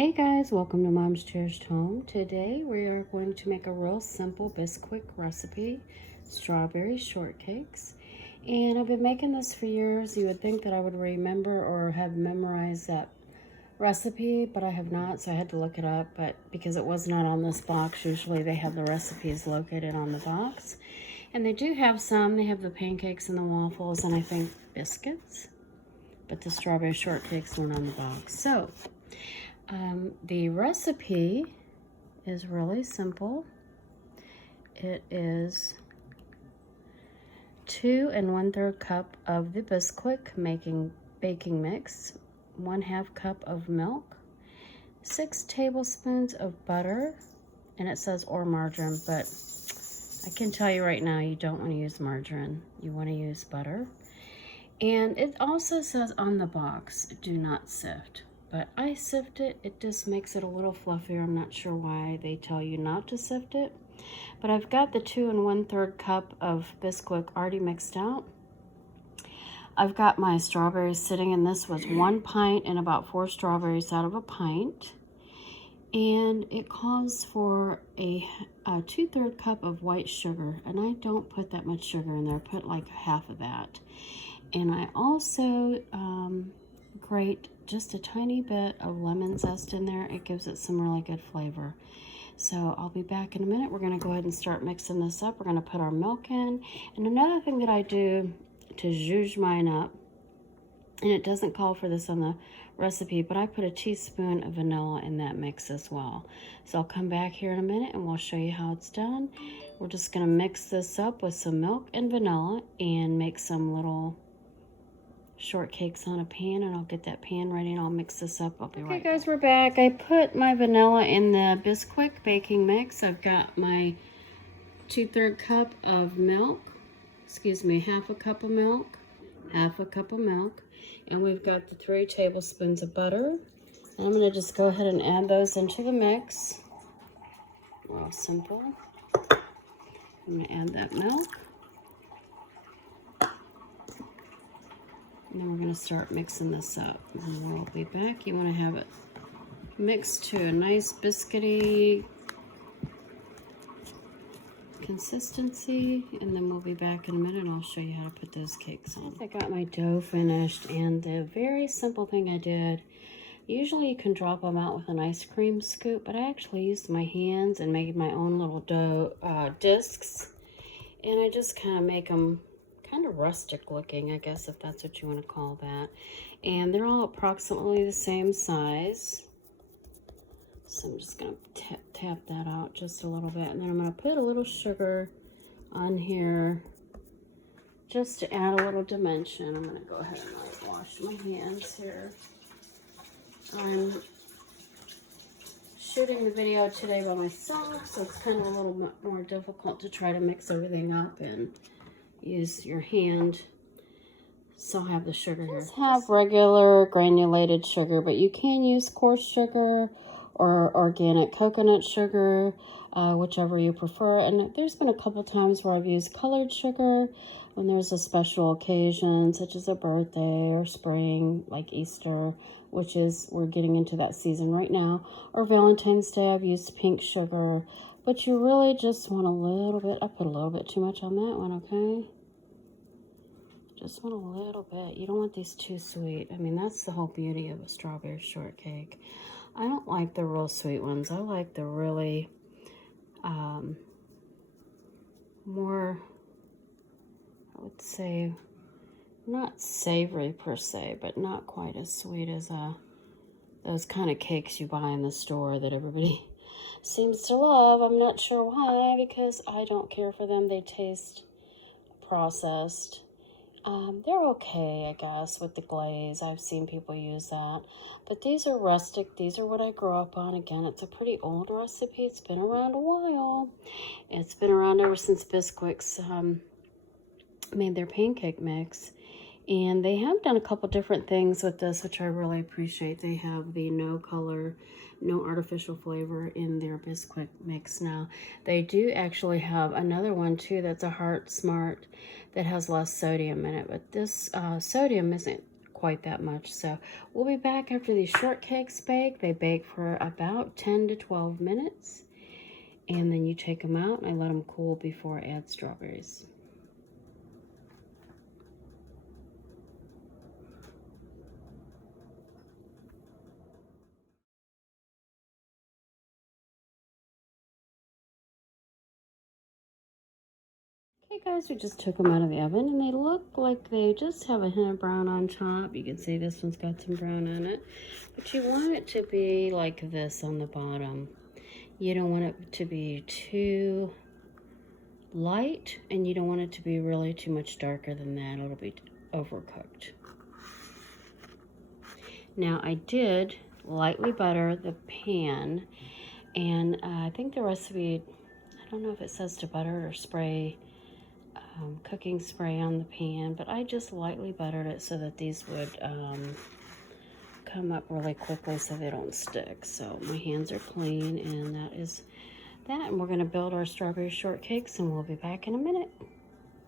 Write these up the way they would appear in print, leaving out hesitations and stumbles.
Hey guys, welcome to Mom's Cherished Home. Today we are going to make a real simple bisquick recipe, strawberry shortcakes. And I've been making this for years. You would think that I would remember or have memorized that recipe, but I have not, so I had to look it up. But because it was not on this box, usually they have the recipes located on the box. And they do have some. They have the pancakes and the waffles and I think biscuits. But the strawberry shortcakes weren't on the box. So the recipe is really simple. It is 2 1/3 cup of the bisquick baking mix, 1/2 cup of milk, 6 tablespoons of butter, and it says or margarine, but I can tell you right now you don't want to use margarine. You want to use butter. And it also says on the box, do not sift. But I sift it. It just makes it a little fluffier. I'm not sure why they tell you not to sift it. But I've got the 2 1/3 cup of bisquick already mixed out. I've got my strawberries sitting, and this was 1 pint and about 4 strawberries out of a pint. And it calls for a 2/3 cup of white sugar. And I don't put that much sugar in there. I put like half of that. And I also grate just a tiny bit of lemon zest in there. It gives it some really good flavor. So I'll be back in a minute. We're going to go ahead and start mixing this up. We're going to put our milk in. And another thing that I do to zhuzh mine up, and it doesn't call for this on the recipe, but I put a teaspoon of vanilla in that mix as well. So I'll come back here in a minute and we'll show you how it's done. We're just going to mix this up with some milk and vanilla and make some little shortcakes on a pan, and I'll get that pan ready and I'll mix this up. I'll be right back. Okay guys, we're back. I put my vanilla in the bisquick baking mix. I've got my 2/3 cup of milk, excuse me, half a cup of milk, and we've got the 3 tablespoons of butter. And I'm going to just go ahead and add those into the mix. Real simple. I'm going to add that milk. And then we're going to start mixing this up. And we'll be back. You want to have it mixed to a nice biscuity consistency. And then we'll be back in a minute and I'll show you how to put those cakes on. I got my dough finished, and the very simple thing I did, usually you can drop them out with an ice cream scoop, but I actually used my hands and made my own little dough discs. And I just kind of make them kind of rustic looking, I guess, if that's what you want to call that. And they're all approximately the same size. So I'm just going to tap that out just a little bit. And then I'm going to put a little sugar on here just to add a little dimension. I'm going to go ahead and like wash my hands here. I'm shooting the video today by myself, so it's kind of a little more difficult to try to mix everything up and use your hand. So I have the sugar here. Just have regular granulated sugar, but you can use coarse sugar or organic coconut sugar, whichever you prefer. And there's been a couple times where I've used colored sugar when there's a special occasion, such as a birthday or spring, like Easter, which is, we're getting into that season right now, or Valentine's Day. I've used pink sugar. But you really just want a little bit. I put a little bit too much on that one, okay? Just want a little bit. You don't want these too sweet. I mean, that's the whole beauty of a strawberry shortcake. I don't like the real sweet ones. I like the really more, I would say, not savory per se, but not quite as sweet as those kind of cakes you buy in the store that everybody seems to love. I'm not sure why, because I don't care for them. They taste processed. They're okay, I guess, with the glaze. I've seen people use that. But these are rustic. These are what I grew up on. Again, it's a pretty old recipe. It's been around a while. It's been around ever since Bisquicks made their pancake mix. And they have done a couple different things with this, which I really appreciate. They have the no color, no artificial flavor in their Bisquick mix now. They do actually have another one too that's a Heart Smart that has less sodium in it. But this sodium isn't quite that much. So we'll be back after these shortcakes bake. They bake for about 10 to 12 minutes. And then you take them out and I let them cool before I add strawberries. Okay guys, we just took them out of the oven and they look like they just have a hint of brown on top. You can see this one's got some brown on it. But you want it to be like this on the bottom. You don't want it to be too light and you don't want it to be really too much darker than that. It'll be overcooked. Now I did lightly butter the pan, and I think the recipe, I don't know if it says to butter or spray cooking spray on the pan, but I just lightly buttered it so that these would come up really quickly so they don't stick. So my hands are clean, and that is that. And we're going to build our strawberry shortcakes, and we'll be back in a minute.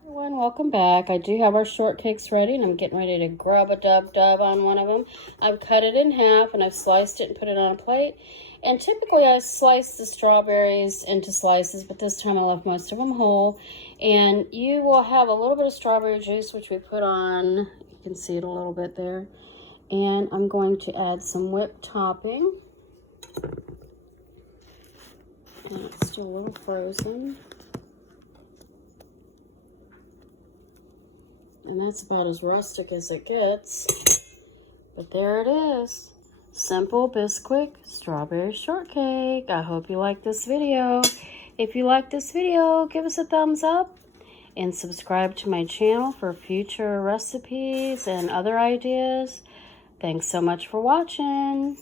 Everyone, welcome back. I do have our shortcakes ready, and I'm getting ready to grub a dub on one of them. I've cut it in half, and I've sliced it and put it on a plate. And typically I slice the strawberries into slices, but this time I left most of them whole. And you will have a little bit of strawberry juice, which we put on. You can see it a little bit there. And I'm going to add some whipped topping. And it's still a little frozen. And that's about as rustic as it gets. But there it is. Simple bisquick strawberry shortcake. I hope you like this video. If you like this video, give us a thumbs up and subscribe to my channel for future recipes and other ideas. Thanks so much for watching.